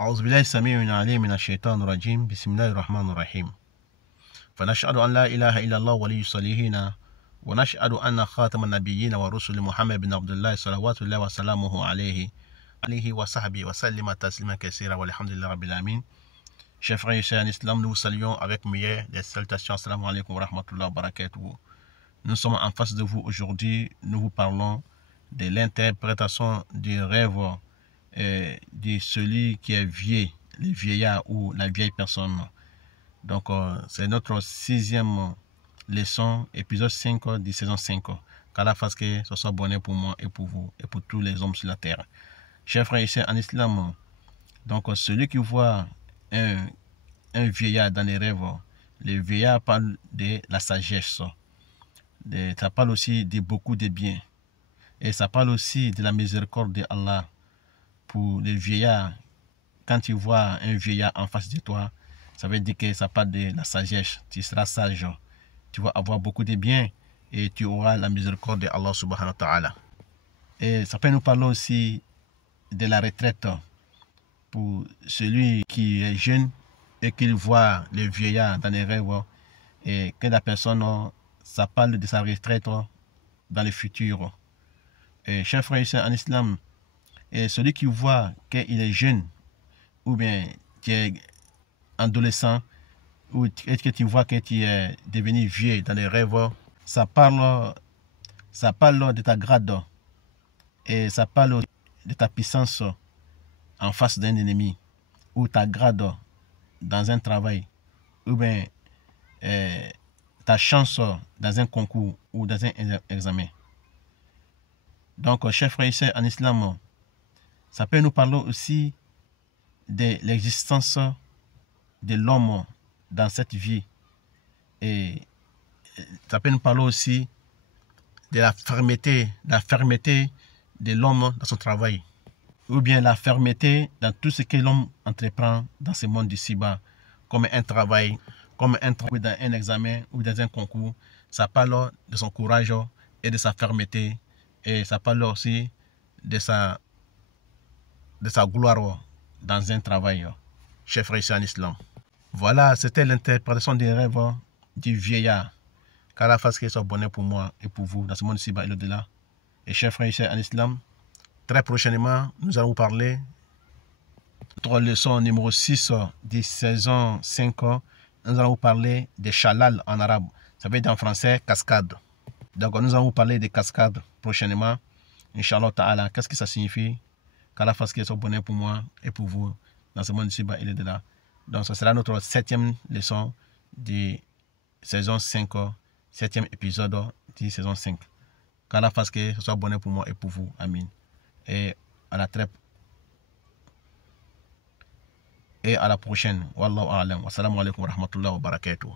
أعوذ بالله السميع العليم من الشيطان الرجيم بسم الله الرحمن الرحيم فنشهد أن لا إله إلا الله ولي الصالحين ونشهد أن خاتم النبيين ورسل محمد بن عبد الله صلوات الله وسلامه عليه وصحبه وسلم تسليما كثيرا والحمد لله رب العالمين. Chers frères et sœurs en islam, nous vous saluons avec meilleure des salutations. Assalamu alaikum wa rahmatullahi wa barakatuh. Nous sommes en face de vous aujourd'hui. Nous vous parlons de l'interprétation du rêve de celui qui est vieux, le vieillard ou la vieille personne. Donc, c'est notre 6e leçon, épisode 5 de saison 5. Qu'Allah fasse que ce soit bonheur pour moi et pour vous et pour tous les hommes sur la terre. Chers frères et sœurs en islam, donc celui qui voit un vieillard dans les rêves, le vieillard parle de la sagesse. Ça parle aussi de beaucoup de bien. Et ça parle aussi de la miséricorde d'Allah pour les vieillards. Quand tu vois un vieillard en face de toi, ça veut dire que ça parle de la sagesse. Tu seras sage. Tu vas avoir beaucoup de bien et tu auras la miséricorde d'Allah subhanahu wa ta'ala. Et ça peut nous parler aussi de la retraite pour celui qui est jeune et qu'il voit le vieillard dans les rêves et que la personne, ça parle de sa retraite dans le futur. Et chers frères et sœurs en islam, et celui qui voit qu'il est jeune ou bien qui est adolescent ou que tu vois que tu es devenu vieux dans les rêves, ça parle de ta grade et ça parle de ta puissance en face d'un ennemi ou ta grade dans un travail ou bien ta chance dans un concours ou dans un examen. Donc, chers frères et sœurs en islam, ça peut nous parler aussi de l'existence de l'homme dans cette vie. Et ça peut nous parler aussi de la fermeté de l'homme dans son travail. Ou bien la fermeté dans tout ce que l'homme entreprend dans ce monde d'ici-bas, comme un travail, dans un examen ou dans un concours. Ça parle de son courage et de sa fermeté. Et ça parle aussi de sa gloire dans un travail. Chers frères et sœurs en islam. Voilà, c'était l'interprétation des rêves du vieillard. Qu'Allah fasse que ce soit bonheur pour moi et pour vous dans ce monde ici-bas et au-delà. Et chers frères et sœurs en islam, très prochainement, nous allons vous parler de notre leçon numéro 6 de saison 5. Nous allons vous parler de Shalal en arabe. Ça veut dire en français cascade. Donc nous allons vous parler de cascades prochainement. Inch'Allah ta'ala, qu'est-ce que ça signifie? Qu'Allah fasse que ce soit bonheur pour moi et pour vous dans ce monde ici-bas et au-delà. Donc ce sera notre 7e leçon de saison 5, 7e épisode de saison 5. Qu'Allah fasse que ce soit bonheur pour moi et pour vous. Amin. Et à la prochaine. Wallahu a'lam. Wassalamu alaikum wa rahmatullahi wa barakatuh.